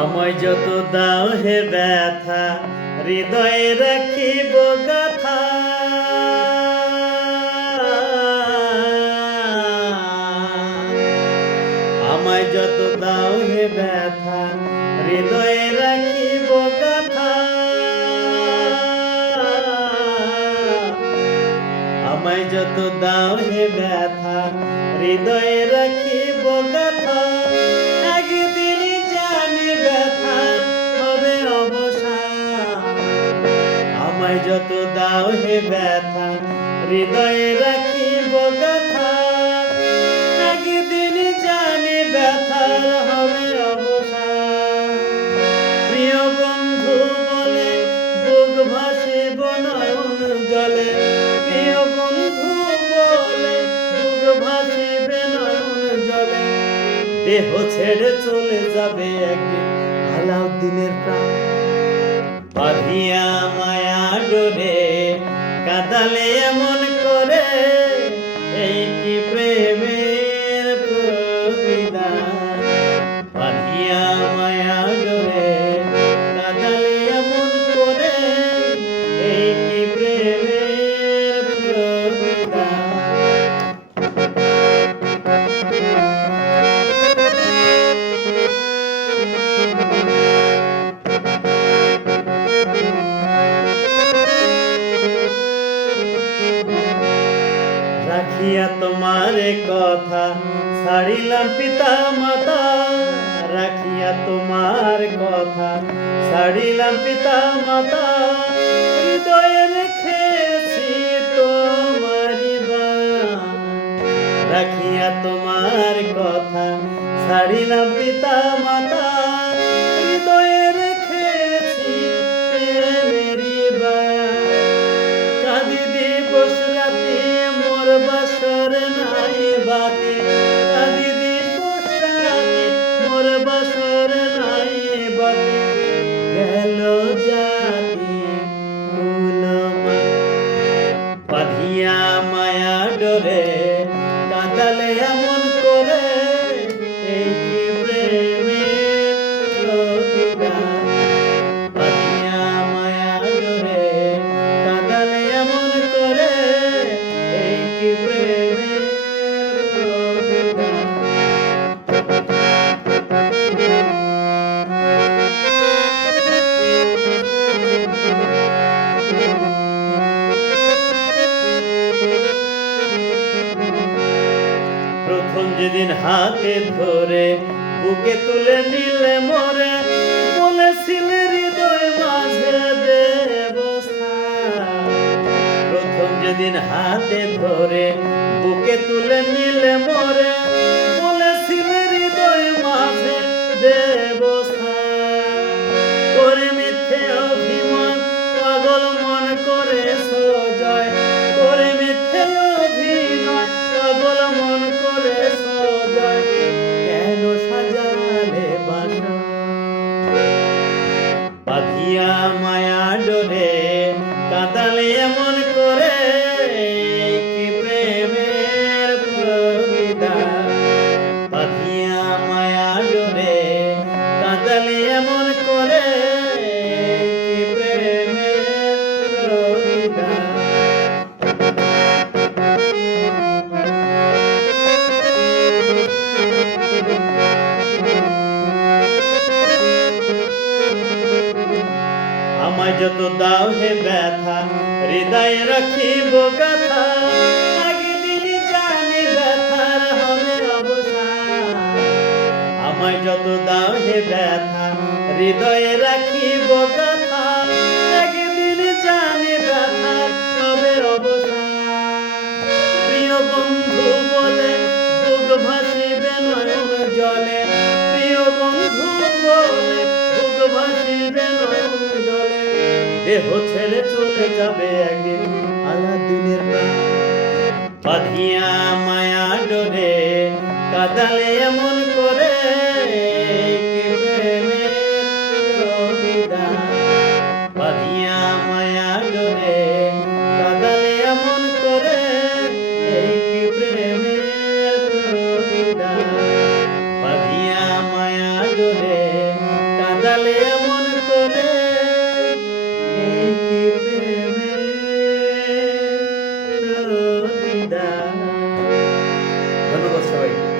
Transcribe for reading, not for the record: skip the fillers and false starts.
আমায় যত দাও হে ব্যথা, হৃদয়ে রাখিব গাথা। আমায় যত দাও হে ব্যথা, হৃদয়ে রাখিব গাথা। আমায় যত দাও হে ব্যথা, হৃদয়ে রাখিব গাথা। একদিন জানি ব্যথার হবে অবসান। আমায় যত দাও হে ব্যথা, হৃদয়ে রাখিব গাথা। একদিন জানি ব্যথার হবে অবসান। প্রিয় বন্ধু বলে বুক ভাসিব নয়ন জলে। প্রিয় বন্ধু বলে বুক ভাসিবে নয়ন জলে। দেহ ছেড়ে চলে যাবে একদিন আলাউদ্দিনের প্রাণ। বাঁধিয়া মায়া ডোরে কাঁদালে এমন করে, এই কি প্রেমের প্রতিদান। বাঁধিয়া মায়া ডোরে কাঁদালে এমন করে, এই কি প্রেমের প্রতিদান। রাখিয়া তোমার কথা ছাড়িলাম পিতা মাতা। রাখিয়া তোমার কথা ছাড়িলাম পিতা মাতা। হৃদয়ে রেখেছি তোমারি দান। রাখিয়া তোমার কথা ছাড়িলাম পিতা মাতা। হৃদয়ে রেখেছি প্রেমেরি বান। কাঁদি দিবস রাতি মোর বাসর নাই বাতি। কাঁদি দিবস রাতি মোর বাসর নাই বাতি। গেল জাতি কুলমা বাঁধিয়া মায়া ডোরে কাঁদালে এমন করে, এই কি প্রেমের প্রতিদান। বাঁধিয়া মায়া ডোরে কাঁদালে এমন করে, এই কি প্রেমের প্রতিদান। প্রথম যেদিন হাতে ধরে বুকে তুলে নিলে মোরে, বলেছিলে হৃদয় মাঝে দেবস্থান। প্রথম যেদিন হাতে ধরে বুকে তুলে নিলে মোরে, বলেছিলে হৃদয় মাঝে দেবস্থান। করে মিথ্যে অভিমান পাগল মন করে সজয়। করে মিথ্যে অভিনয় পাগল মন করে সজয়। কেন সাজালে বাসা বাঁধিয়া মায়া ডোরে কাঁদালে এমন করে, কি প্রেমের প্রতিদান। বাঁধিয়া মায়া ডোরে কাঁদালে এমন করে, কি প্রেমের প্রতিদান। আমায় যত দাও হে ব্যথা, হৃদয়ে রাখিব গাথা। একদিন জানি ব্যথার হবে অবসান। আমায় যত দাও হে ব্যথা, হৃদয়ে রাখিব গাথা। একদিন জানি ব্যথার হবে অবসান। প্রিয় বন্ধু বলে বুক ভাসিবে নয়ন জলে। প্রিয় বন্ধু বলে বুক ভাসিবে নয়ন জলে। দেহ ছেড়ে চলে যাবে একদিন আলাউদ্দিনের প্রাণ। বাঁধিয়া মায়া ডোরে কাঁদালে এমন করে, কি প্রেমের প্রতিদান। বাঁধিয়া মায়া ডোরে কাঁদালে এমন করে, এই কি প্রেমের প্রতিদান। বাঁধিয়া মায়া সাগরে কাঁদালে এমন করে এই কি প্রেমের প্রতিদান। ধন্যবাদ সবাইকে।